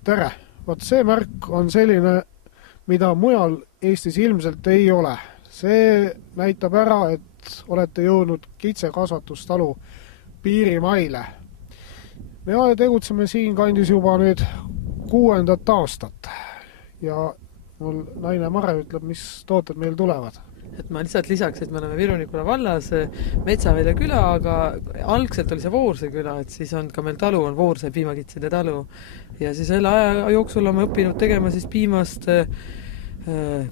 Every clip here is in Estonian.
Tere! Vot see märk on selline, mida mujal Eestis ilmselt ei ole. See näitab ära, et olete jõudnud kitsekasvatustalu piirimaile. Me tegutseme siin kandis juba nüüd 6. aastat ja mul naine Mare ütleb, mis tooted meil tulevad. Et ma lihtsalt lisaks, et me oleme Viru-Nigula vallas Metsavälja küla, aga algselt oli see Voorse küla, et siis on ka meil talu, on Voorse piimakitside talu. Ja siis selle aja jooksul oleme õppinud tegema siis piimast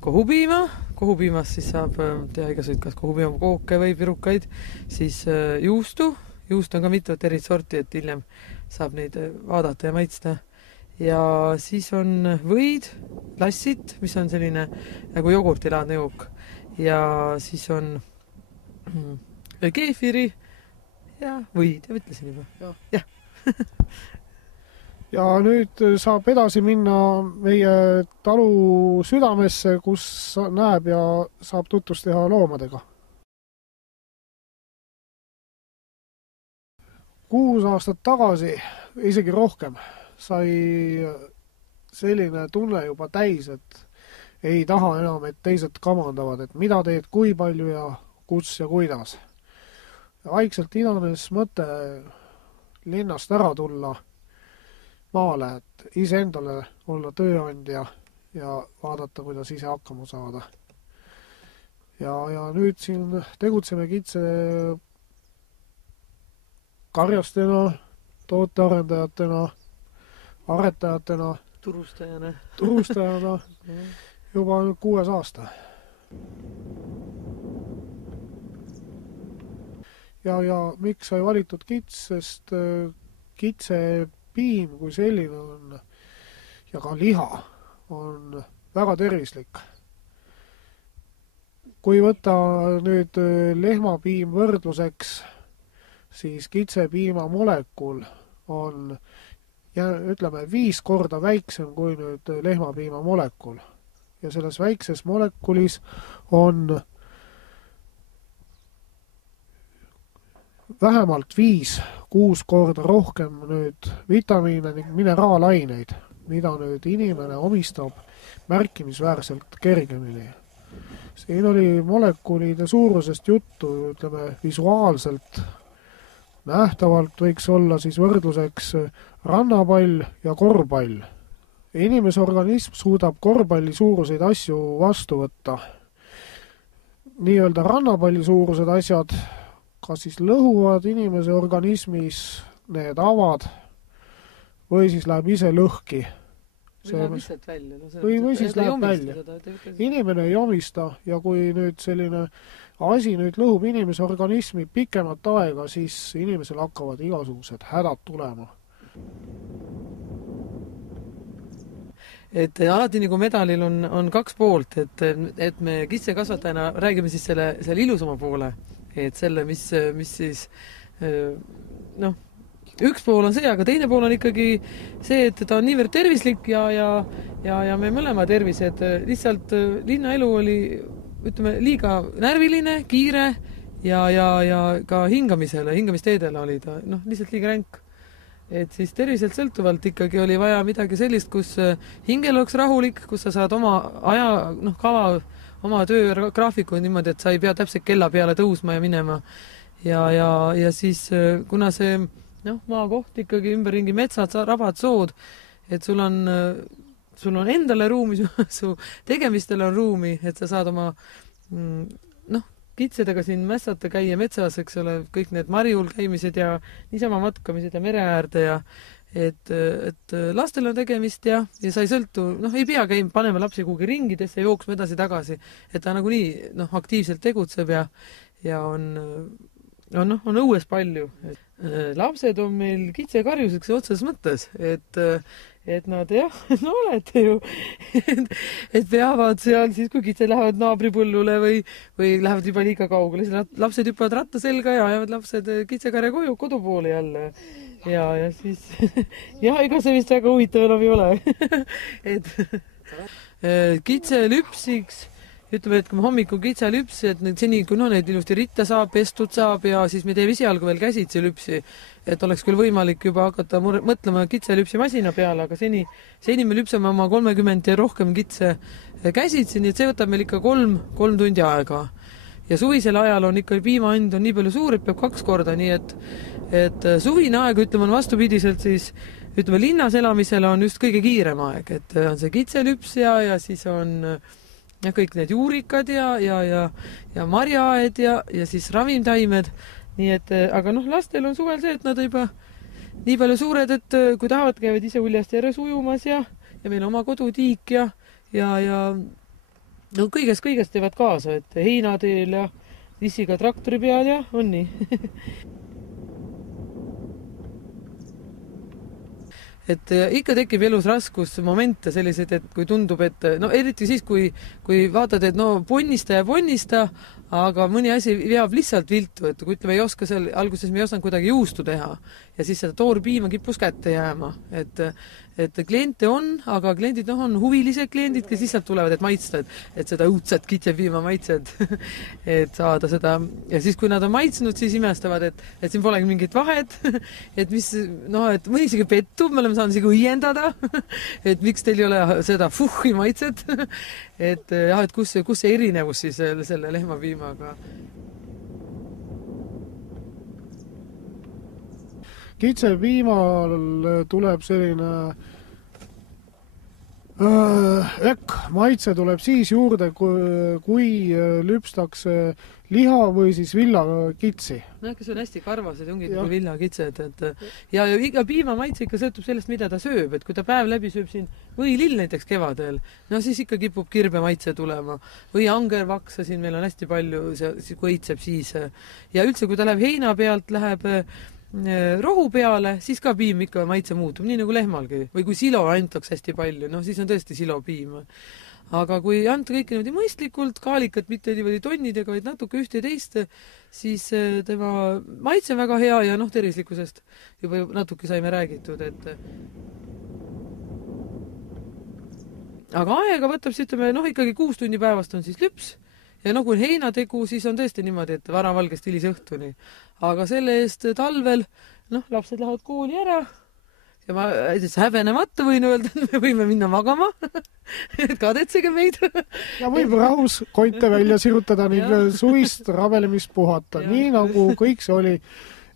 kohupiima. Kohupiimast siis saab teha igasuguseid kas kohupiima kooke või pirukaid, siis juustu. Juust on ka mitut eri sorti, et hiljem saab neid vaadata ja maitsta. Ja siis on võid, lassit, mis on selline nagu jogurtilaadne jook. Ja siis on keefiri ja võid, ja ütlesin juba. Ja. Ja nüüd saab edasi minna meie talu südamesse, kus näeb ja saab tutvust teha loomadega. 6 aastat tagasi, isegi rohkem, sai selline tunne juba täis, et ei taha enam, et teised kamandavad, et mida teed, kui palju ja kus ja kuidas. Ja vaikselt idanes mõte linnast ära tulla maale, et iseendale olla tööandja ja vaadata, kuidas ise hakkama saada. Ja nüüd siin tegutseme kitse karjastena, tootearendajatena, aretajatena, turustajana juba 6. aasta. Ja miks sai valitud kits, sest kitsepiim kui selline on ja ka liha on väga tervislik. Kui võtta nüüd lehmapiim võrdluseks, siis kitsepiima molekul on ütleme 5 korda väiksem kui nüüd lehmapiima molekul. Ja selles väikses molekulis on vähemalt 5-6 korda rohkem nüüd vitamiine ning mineraalaineid, mida nüüd inimene omistab märkimisväärselt kergemini. Siin oli molekulide suurusest juttu, ütleme visuaalselt nähtavalt võiks olla siis võrdluseks rannapall ja korvpall. Inimese organism suudab korvpalli suuruseid asju vastu võtta. Nii-öelda rannapalli suurused asjad, kas siis lõhuvad inimese organismis need avad või siis läheb ise lõhki. Või siis läheb välja. Inimene ei omista ja kui nüüd selline asi nüüd lõhub inimese organismi pikemat aega, siis inimesel hakkavad igasugused hädad tulema. Et alati nagu medalil on 2 poolt, et me kitsekasvatajana räägime siis selle ilusama poole, et selle, mis siis, üks pool on see, aga teine pool on ikkagi see, et ta on niivõrd tervislik ja me mõlema tervised, lihtsalt linnaelu oli, ütleme, liiga närviline, kiire ja ka hingamisteedele oli ta, lihtsalt liiga ränk. Et siis terviselt sõltuvalt ikkagi oli vaja midagi sellist, kus hingel oleks rahulik, kus sa saad oma aja, kava, oma töögraafiku niimoodi, et sa ei pea täpselt kella peale tõusma ja minema. Ja siis, kuna see maakoht ikkagi ümberringi metsad, rabad, sood, et sul on endale ruumi, su tegemistele on ruumi, et sa saad oma kitsedega siin mässata käia metsas, eks ole, kõik need marjul käimised ja niisama matkamised ja mereäärde ja et lastel on tegemist ja sa ei sõltu, ei pea käima panema lapsi kuhugi ringidesse ja jooksma edasi-tagasi, et ta nagunii aktiivselt tegutseb ja on õues palju. Lapsed on meil kitsekarjuseks otseses mõttes, et nad olete ju, et peavad seal siis, kui kitsed lähevad naabripõllule või lähevad juba liiga kaugele, siis lapsed hüppavad ratta selga ja ajavad lapsed kitsekarja kodu poole jälle. Ja siis, ega see vist väga huvitav enam ei ole. Et kitse lüpsiks ütleme, et kui me hommikul kitselüpsi, et need seni, kui neid ilusti ritta saab, pestud saab ja siis me teeme esialgu veel käsitsi lüpsi, et oleks küll võimalik juba hakata mõtlema kitselüpsi masina peale, aga seni me lüpsame oma 30 ja rohkem kitse käsitsi, nii et see võtab meil ikka 3 tundi aega. Ja suvisel ajal on ikka piimahind on nii palju suur, et peab 2 korda, nii et suvine aeg, ütleme, on vastupidiselt siis, ütleme, linnas elamisel on just kõige kiirem aeg, et on see kitselüps ja siis on kõik need juurikad ja marjaaed ja siis ravimtaimed, nii et, aga lastel on suvel see, et nad juba nii palju suured, et kui tahavad, käivad ise uljast järjes ujumas ja meil on oma kodutiik ja kõigest teevad kaasa, et heinateel ja lissiga traktori peal ja on nii. Et ikka tekib elus raskusmomente selliseid, et kui tundub, et eriti siis, kui vaatad, et ponnista, aga mõni asi veab lihtsalt viltu, et kui ütleme, ei oska seal, alguses me ei osanud kuidagi juustu teha ja siis seda toorpiima kippus kätte jääma, et kliente on, aga kliendid on huvilised kliendid, kes lihtsalt tulevad, et maitsta, et seda õudset kitsepiima maitsed, et saada seda ja siis, kui nad on maitsnud, siis imestavad, et siin polegi mingit vahet, et mis, et mõni isegi pettub, me oleme saanud isegi õiendada, et miks teil ei ole seda fuhhi maitset, et kus see erinevus siis selle lehmapiimaga. Kitsepiimal tuleb selline maitse tuleb siis juurde, kui lüpstakse liha või siis villakitsi. Kes on hästi karvased, ongi kui villakitsed. Ja iga piima maitse ikka sõltub sellest, mida ta sööb. Et kui ta päev läbi sööb siin võilill näiteks kevadel, siis ikka kipub kirbe maitse tulema. Või angervaksa, siin meil on hästi palju, see kõitseb siis. Ja üldse, kui ta läheb heina pealt, läheb rohu peale, siis ka piim ikka maitse muutub, nii nagu lehmalgi. Või kui silo antakse hästi palju, siis on tõesti silopiim. Aga kui anda kõik niimoodi mõistlikult, kaalikat mitte niimoodi tonnidega, vaid natuke ühte ja teist, siis tema maitse on väga hea ja tervislikkusest juba natuke saime räägitud. Aga aega võtab, siis ütleme, ikkagi 6 tundi päevast on siis lüps. Ja kui on heinategu, siis on tõesti niimoodi, et varavalgest hilis õhtuni. Aga selle eest talvel, lapsed lähevad kooli ära ja ma häbenemata võin öelda, et me võime minna magama, et kadetsege meid. Ja võib rahus konte välja sirutada ning suvist rabelemist puhata, nii nagu kõik see oli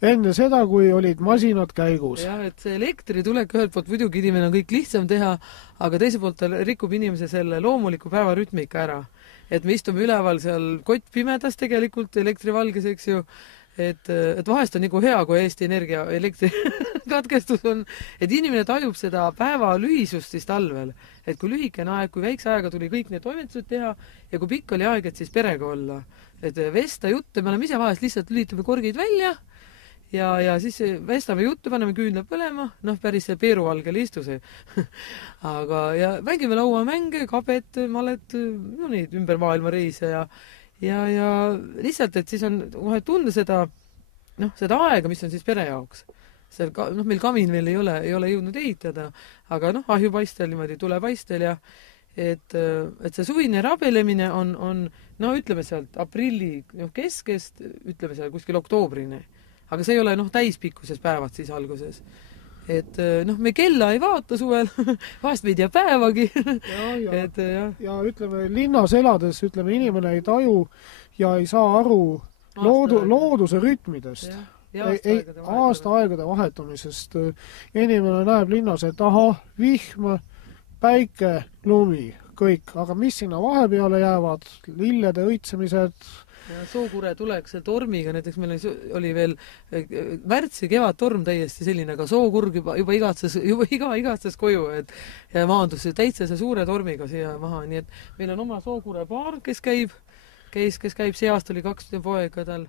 enne seda, kui olid masinad käigus. Jah, et see elektri tulek ühelt poolt muidugi inimene on kõik lihtsam teha, aga teise poolt ta rikub inimese selle loomuliku päevarütmika ära. Et me istume üleval seal kott pimedas tegelikult elektrivalges, eks ju, et vahest on nagu hea, kui Eesti Energia elektrikatkestus on, et inimene tajub seda päeva lühisust siis talvel, et kui lühikene aeg, kui väikse ajaga tuli kõik need toimetused teha ja kui pikk oli aeg, et siis perega olla, et vesta jutte, me oleme ise vahest lihtsalt lülitame korgid välja ja siis vestame juttu, paneme küünlad põlema, päris see peeruvalgel istu see. Aga ja mängime lauamänge, kabet, malet, neid ümber maailma reise ja lihtsalt, et siis on kohe tunda seda aega, mis on siis pere jaoks. Meil kamin veel ei ole jõudnud ehitada, aga ahjupaistel niimoodi tulepaistel ja et see suvine rabelemine on ütleme sealt aprilli keskest, ütleme seal kuskil oktoobrini. Aga see ei ole täispikkuses päevad siis alguses. Et me kella ei vaata suvel, vahest me ei tea päevagi. Ja ütleme, linnas elades, inimene ei taju ja ei saa aru looduse rütmidest. Aastaaegade vahetumisest. Inimene näeb linnas, et vihm, päike, lumi, kõik. Aga mis sinna vahepeale jäävad? Lillede õitsemised. Sookure tulek selle tormiga, näiteks meil oli veel märtsi kevadtorm täiesti selline, aga sookurg juba igatses koju, ja maandus täitsa see suure tormiga siia maha, nii et meil on oma sookure paar, kes käib, see aasta oli 2 poega tal